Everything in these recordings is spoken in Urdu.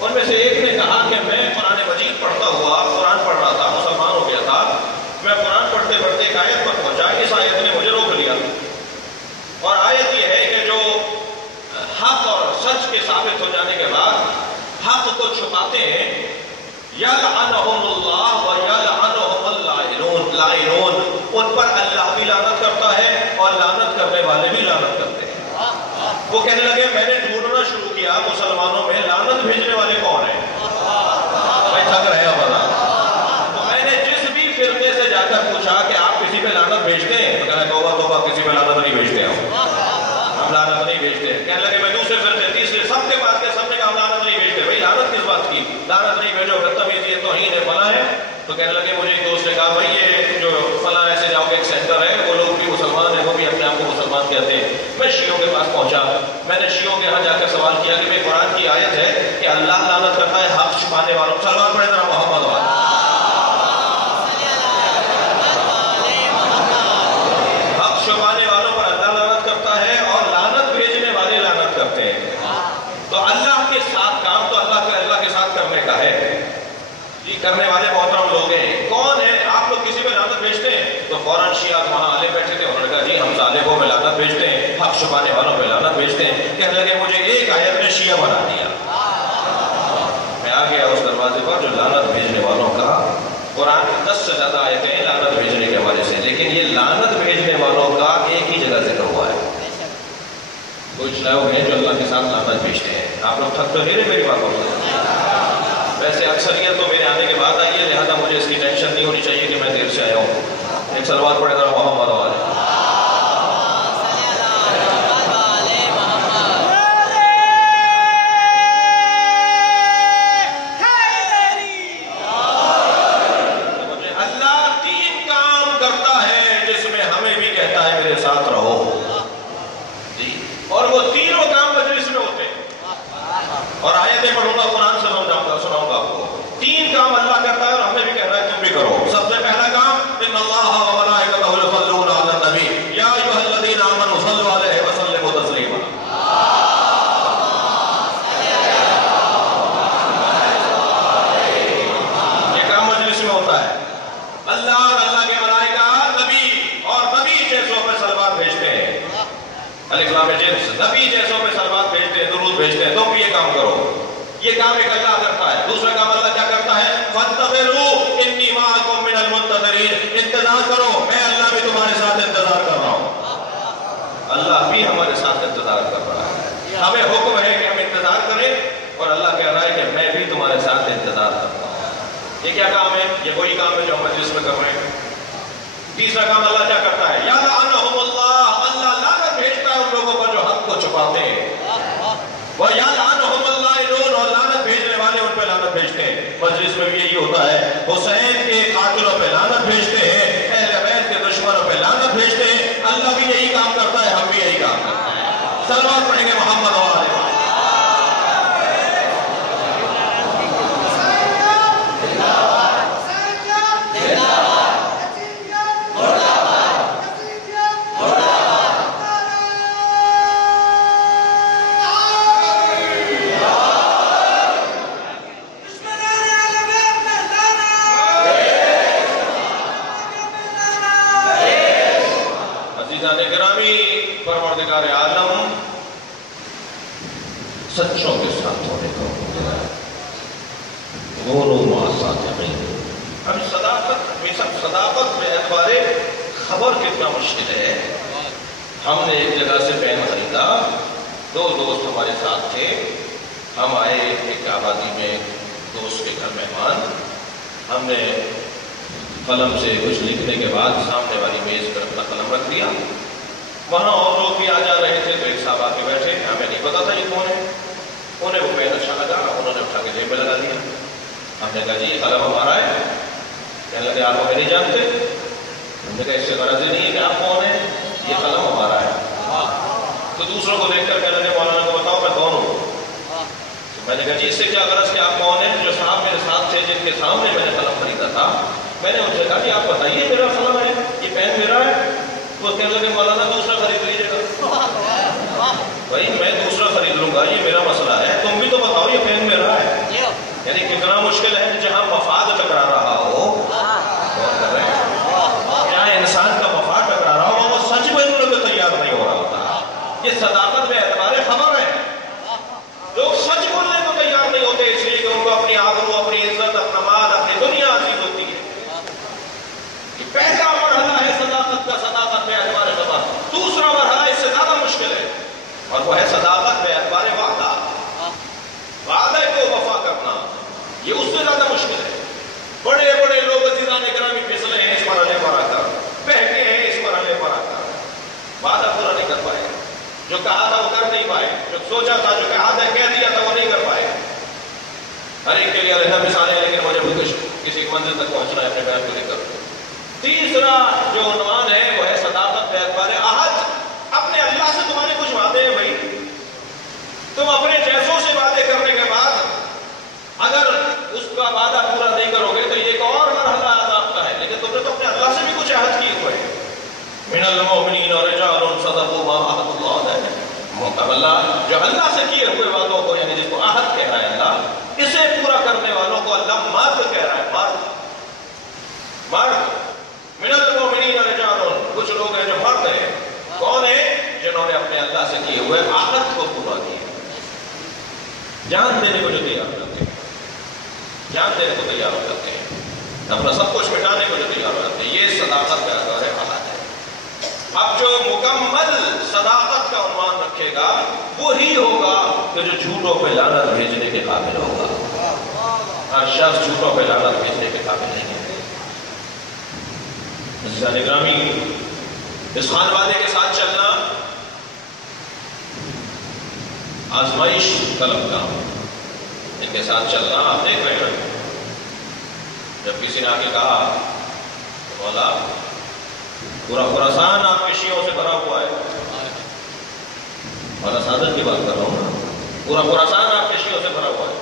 ان میں سے ایک نے کہا کہ میں قرآن مجید پڑھتا ہوا قرآن پڑھ رہا تھا، مسلمان ہو گیا تھا، میں قرآن پڑھتے پڑھتے ایک آیت پر پہنچا، اس آیت نے مجھے روک لیا، اور آیت یہ ہے کہ جو حق اور سچ کے ثابت ہو جانے کے بعد حق کو چھپاتے ہیں، یلعنہم اللہ و یلعنہم اللائنون، ان پر اللہ بھی لعنت کرتا ہے اور لعنت کرنے والے بھی لعنت کرتے ہیں۔ وہ کہنے لگے میں نے ڈھونڈنا شروع کیا مسلمانوں میں لعنت بھیجنے والے کون ہیں، میں تھک رہے ہو بنا، تو میں نے جس بھی فرقے سے جا کر پوچھا کہ آپ کسی پہ لعنت بھیجتے ہیں، تو کہا توبہ توبہ کسی پہ لعنت نہیں بھیجتے ہم لعنت نہیں بھیجتے۔ کہنے لگے میں دوسرے فرقے تیسرے سب کے بات کے سب نے کہا ہم لعنت نہیں بھیجتے۔ بھائی لعنت کس بات کی، لعنت نہیں بھیجو بدتمیزی ہے توہین ہے فلاں ہے۔ تو کہنے لگے مجھے ایک دوست نے کہا بھائی یہ جو فلاں ایسے جاؤ کے ایک سینٹر ہے، وہ لوگ بھی مسلمان ہیں، وہ بھی اپنے آپ کو مسلمان کہتے ہیں۔ میں شیعوں کے پاس پہنچا، میں نے شیعوں کے ہاں جا کر سوال کیا کہ میں قرآن کی آیت ہے کہ اللہ لعنت کرتا ہے حق چھپانے والوں، سلمان پڑھے ذرا محمد والا، حق چھپانے والوں پر اللہ لعنت کرتا ہے اور لعنت بھیجنے والے لعنت کرتے ہیں۔ تو اللہ کے ساتھ کام تو اللہ کے ساتھ کرنے کا ہے جی، کرنے والے محترم لوگ ہیں۔ کون ہے آپ لوگ کسی پہ لعنت بھیجتے ہیں؟ تو فوراً شیعہ وہاں عالم بیٹھے تھے، انہوں نے کہا جی ہم ظالموں پہ لعنت بھیجتے ہیں، حق چھپانے والوں پہ لعنت بھیجتے ہیں۔ کہنے لگے مجھے ایک آیت نے شیعہ بنا دیا۔ میں آ گیا اس دروازے پر جو لعنت بھیجنے والوں کا، قرآن میں 10 سے زیادہ آیتیں ہیں لعنت بھیجنے کے حوالے سے، لیکن یہ لعنت بھیجنے والوں کا ایک ہی جگہ ذکر ہوا ہے۔ کچھ لوگ ہیں جو اللہ کے ساتھ لعنت بھیجتے ہیں۔ آپ لوگ تھک تو نہیں رہے میری باتوں سے؟ ویسے اکثریت تو میرے آنے کے بعد آئی ہے، لہٰذا مجھے اس کی ٹینشن نہیں ہونی چاہیے کہ میں دیر سے آیا ہوں۔ ایک سلوات پڑھے ذرا محمد والے۔ اللہ 3 کام کرتا ہے جس میں ہمیں بھی کہتا ہے میرے ساتھ رہو جی، اور وہ تینوں کام مجلس میں ہوتے ہیں، اور آیتیں پڑھوں گا قرآن سے سناؤں گا آپ کو۔ 3 کام اللہ کرتا ہے اور ہمیں بھی کہہ رہا ہے تم بھی کرو۔ سب سے پہلا کام ان اللہ و ملائکتہ یصلون علی النبی یا ایھا الذین آمنوا صلوا علیہ وسلموا تسلیما۔ یہ کام مجلس میں ہوتا ہے۔ اللہ اور اللہ کے ملائکہ نبی اور نبی جیسوں پہ صلوات بھیجتے ہیں، الف لام جنس، نبی جیسوں پہ صلوات بھیجتے ہیں، درود بھیجتے ہیں، تم بھی یہ کام کرو۔ یہ کام ایک اللہ کرتا ہے۔ دوسرا کام اللہ کیا کرتا ہے؟ فَانْتَظِرُوا إِنِّي مَعَكُمْ مِنَ الْمُنْتَظِرِينَ، انتظار کرو، میں اللہ بھی تمہارے ساتھ انتظار کر رہا ہوں۔ اللہ بھی ہمارے ساتھ انتظار کر رہا ہے، ہمیں حکم ہے کہ ہم انتظار کریں، اور اللہ کہہ رہا ہے کہ میں بھی تمہارے ساتھ انتظار کرتا ہوں۔ یہ کیا کام ہے؟ یہ وہی کام ہے جو ہم مجلس میں کر رہے ہیں۔ تیسرا کام اللہ کیا کرتا ہے؟ یلعنہم اللہ، اللہ لعنت بھیجتا ہے ان لوگوں پر جو حق کو چھپاتے ہیں۔ وَيَلْعَنُهُمُ اللَّائِنُونَ، اور لعنت بھیجنے والے ان پہ لعنت بھیجتے ہیں۔ مجلس میں بھی یہی ہوتا ہے، حسین کے قاتلوں پہ لعنت بھیجتے ہیں، اہل بیت کے دشمنوں پہ لعنت بھیجتے ہیں۔ اللہ بھی یہی کام کرتا ہے، ہم بھی یہی کام کرتے ہیں۔ سلوات پڑھیں گے محمد و آل محمد۔ پروردگار عالم سچوں کے ساتھ ہونے کا غورو معصاتمین۔ اب صداقت میں اعتبار خبر کتنا مشکل ہے۔ ہم نے ایک جگہ سے پین خریدا، 2 دوست ہمارے ساتھ تھے، ہم آئے ایک آبادی میں دوست کے گھر مہمان، ہم نے قلم سے کچھ لکھنے کے بعد سامنے والی میز پر اپنا قلم رکھ دیا۔ وہاں اور لوگ بھی آ جا رہے تھے، تو ایک صاحب آ کے بیٹھے، ہمیں نہیں پتا تھا یہ کون ہے، انہیں وہ پین اچھا لگا، انہوں نے اٹھا کے جیب میں لگا دیا۔ ہم نے کہا جی یہ قلم ہمارا ہے۔ کہنے لگے آپ ہمیں نہیں جانتے؟ ہم نے کہا اس سے غرض ہی نہیں ہے کہ آپ کون ہیں، یہ قلم ہمارا ہے۔ تو دوسروں کو دیکھ کر کہنے لگے مولانا کو بتاؤ میں کون ہوں؟ میں نے کہا جی اس سے کیا غرض کہ آپ کون ہیں؟ جو صاحب میرے ساتھ تھے جن کے سامنے میں نے قلم خریدا تھا، میں نے ان سے کہا کہ آپ بتائیے میرا قلم ہے، یہ پین میرا ہے۔ وہ کہنے لگے مولانا دوسرا خرید لیجیے گا۔ بھائی میں دوسرا خرید لوں گا، یہ میرا مسئلہ ہے، تم بھی تو بتاؤ یہ پین میرا ہے۔ یہ اس سے زیادہ مشکل ہے. بڑے بڑے لوگ عزیزان اکرامی پھسلے ہیں اس مرحلے پر آ کر, بہکے ہیں اس مرحلے پر آ کر, وعدہ پورا نہیں کر پائے. جو کہا تھا وہ کر نہیں پائے, جو سوچا تھا, جو کہا تھا, کہہ دیا تھا, وہ نہیں کر پائے. ہر ایک کے لیے علیحدہ مثالیں ہیں, لیکن مجھے کسی منزل تک پہنچنا ہے اپنے بیان کو لے کر. تیسرا جو عنوان ہے وہ ہے صداقت باعتبار عہد. اپنے اللہ سے تمہارے کچھ وعدے ہیں بھائی, تم اپنے جیسوں سے وعدے کرنے کے بعد اگر اس کا وعدہ پورا نہیں کرو گے تو یہ ایک اور مرحلہ عذاب کا ہے. لیکن تم نے تو اپنے اللہ سے بھی کچھ عہد کیے ہوئے ہیں. من المؤمنین رجال صدقوا ما عاهدوا الله علیہ. اللہ جو اللہ سے کیے ہوئے وعدوں کو, یعنی جس کو عہد کہہ رہا ہے اللہ, اسے پورا کرنے والوں کو اللہ مرد کہہ رہا ہے. مرد. من المؤمنین رجال, کچھ لوگ ہیں جو مرد ہیں. کون ہیں؟ جنہوں نے اپنے اللہ سے کیے ہوئے عہد کو پورا کیا, جان دینے کو جو تیار کرتے ہیں, جان دینے کو تیار ہو جاتے ہیں, اپنا سب کچھ مٹانے کو جو تیار ہو جاتے ہیں. یہ صداقت کا اثر ہے, عہد ہے. اب جو مکمل صداقت کا عنوان رکھے گا وہی ہوگا کہ جو جھوٹوں پہ لعنت بھیجنے کے قابل ہوگا. ہر شخص جھوٹوں پہ لعنت بھیجنے کے قابل نہیں ہے. عزیزان اکرامی, اس خانوادے کے ساتھ چلنا آزمائش طلب کا, ان کے ساتھ چلنا آپ دیکھ رہے ہیں. جب کسی نے آ کے کہا مولا پورا خراسان آپ کے شیعوں سے بھرا ہوا ہے, اور اسادت کی بات کر رہا ہوں نا, پورا خراسان آپ کے شیعوں سے بھرا ہوا ہے,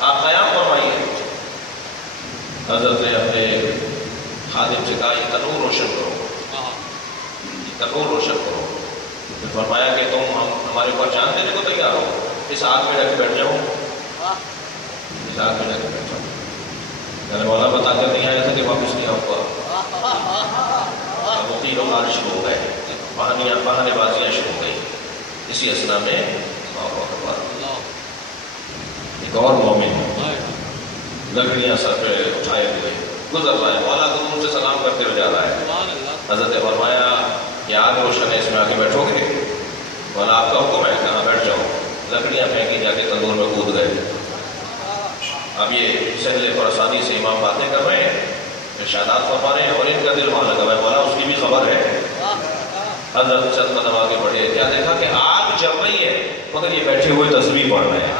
آپ قیام فرمائیے. حضرت نے اپنے خادم سے کہا یہ تنور روشن کرو, یہ تنور روشن کرو. پھر فرمایا کہ تم ہمارے اوپر جان دینے کو تیار ہو, اس آگ میں رکھ کے بیٹھ جاؤ, اس آگ میں رکھ کے بیٹھ جاؤ. میں نے مولا بتا کر نہیں آیا تھا کہ واپس نہیں آؤں گا. وہ تینوں بارش ہو گئے, بہانے بازیاں شروع ہو گئی. اسی اسنا میں ایک اور مومن لکڑیاں سر پہ اٹھائے ہوئے گزر رہا ہے, مولا کو ان سے سلام کرتے ہوئے جا رہا ہے. حضرت نے فرمایا یہ آگ روشن ہے, اس میں آ کے بیٹھو گے؟ مولا آپ کا حکم ہے, کہاں بیٹھ جاؤ. لکڑیاں پھینکی, جا کے تندور میں کود گئے. اب یہ سہلے پر آسانی سے امام باتیں کر رہے ہیں, ارشادات فرما رہے ہیں, اور ان کا دل وہاں لگا ہے. مولا اس کی بھی خبر ہے. حضرت چند قدم آگے بڑھے, کیا دیکھا کہ آگ جل رہی ہے مگر یہ بیٹھے ہوئے تسبیح پڑھ رہے ہیں.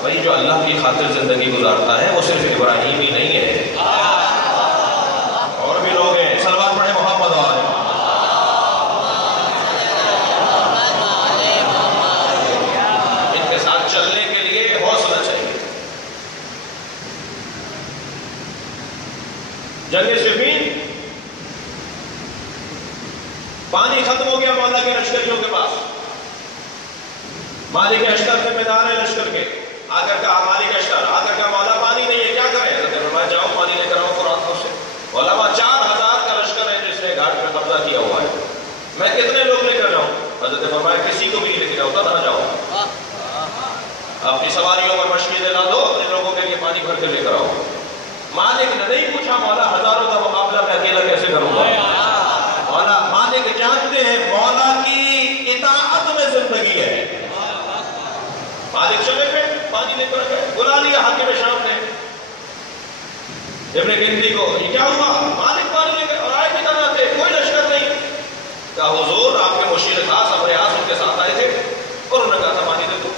بھائی جو اللہ کی خاطر زندگی گزارتا ہے وہ صرف ابراہیم ہی نہیں ہے, اور بھی لوگ ہیں. صلوات پڑھیں محمد والے. ان کے ساتھ چلنے کے لیے حوصلہ چاہیے. جنگ صفین, پانی ختم ہو گیا مولا کے لشکریوں کے پاس. مالک اشتر ذمہ دار ہے لشکر کے. آ کر کہا مالک اشتر, آ کر کہا مولا پانی نہیں ہے, کیا کریں؟ حضرت نے فرمایا جاؤ پانی لے کر آؤ فرات سے. علماء 4000 کا لشکر ہے جس نے گھاٹ پہ قبضہ کیا ہوا ہے, میں کتنے لوگ لے کر جاؤں؟ حضرت نے فرمایا کسی کو بھی لے کے جاؤ, تنہا جاؤ. اپنی سواریوں پر مشکلیں لا دو, اپنے لوگوں کے لیے پانی بھر کے لے کر آؤ. مالک نے نہیں پوچھا مولا ہزاروں کا مقابلہ میں اکیلا کیسے کروں گا. مولا مالک جانتے ہیں مولا کی اطاعت میں زندگی ہے. مالک چلے گئے, پانی لے کر گئے, بلا لیا حاکم شام نے ابن گندی کو. یہ کیا ہوا؟ مالک پانی لے گئے اور آئے بھی کرنا تھے, کوئی لشکر نہیں. کہا حضور آپ کے مشیر خاص امر اعظم ان کے ساتھ آئے تھے, اور انہوں نے کہا تھا پانی دے دو.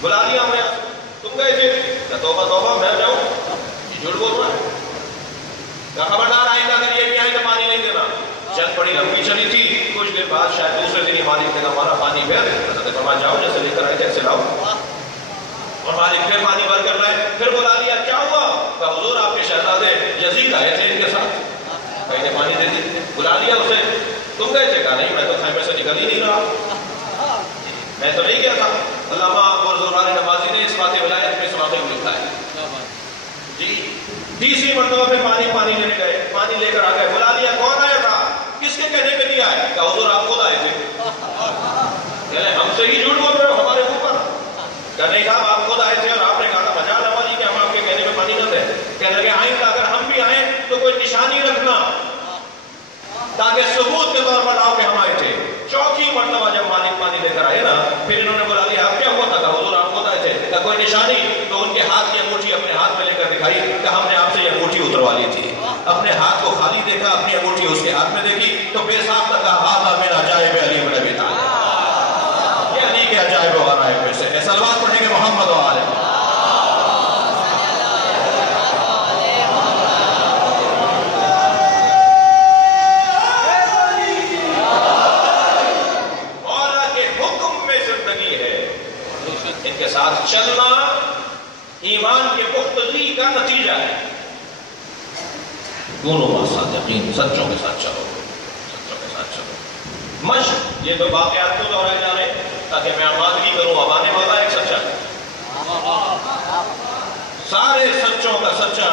بلا لیا امر اعظم, تم گئے تھے. کہ توبہ توبہ میں جاؤں, یہ جھوٹ بول رہا ہے. کہا خبردار آئندہ اگر یہ بھی آئے تو پانی نہیں دینا. چند بڑی لمبی چلی تھی, کچھ دیر بعد شاید دوسرے دن ہی مالک نے کہا ہمارا پانی پھر. حضرت نے فرمایا جاؤ جیسے لے کر آئے جیسے لاؤ. اور مالک پھر پانی بھر کر لائے. پھر بلا لیا, کیا ہوا؟ کہا حضور آپ کے شہزادے یزید آئے تھے ان کے ساتھ, کہیں نے پانی دے دی. بلا لیا اسے, تم گئے تھے؟ کہا نہیں میں تو خیمے سے نکل ہی نہیں رہا, میں تو نہیں گیا تھا. علامہ اکبر زراری نمازی نے اس بات ولایت میں سناتے ہوئے لکھا ہے. جی تیسری مرتبہ پہ پانی لینے گئے, پانی لے کر آ گئے. بلا لیا, کون آیا تھا؟ کس کے کہنے پہ نہیں آئے؟ کہا حضور آپ خود آئے تھے. یعنی ہم سے ہی جھوٹ بول رہے ہو ہمارے اوپر. کہا نہیں صاحب آپ خود آئے تھے اور آپ نے کہا تھا مجال نوازی کہ ہم آپ کے کہنے پہ پانی نہ دیں. کہنے لگے آئندہ اگر ہم بھی آئیں تو کوئی نشانی رکھنا تاکہ ثبوت کے طور پر لاؤ کہ ہم آئے تھے. چوتھی مرتبہ جب مالک پانی لے کر آئے نا, پھر انہوں نے بلا لیا, آپ کیا ہوا تھا؟ کہا حضور آپ خود آئے تھے. کہا کوئی نشانی؟ تو ان کے ہاتھ کی انگوٹھی دکھائی کہ ہم نے آپ سے یہ انگوٹھی اتروا لی تھی. اپنے ہاتھ کو خالی دیکھا, اپنی انگوٹھی اس کے ہاتھ میں دیکھی تو بے ساختہ کہا ہذا من عجائب علی بن ابی طالب, یہ علی کے عجائب و غرائب میں سے ہے. صلوات پڑھیں گے محمد و آل محمد. ان کے ساتھ چلنا ایمان کے پختگی کا نتیجہ ہے. دونوں بات صادقین, سچوں کے ساتھ چلو, سچوں کے ساتھ چلو. مشق, یہ تو واقعات کو دہرائے جا رہے ہیں تاکہ میں آمادگی کروں. اب آنے والا ایک سچا ہے, سارے سچوں کا سچا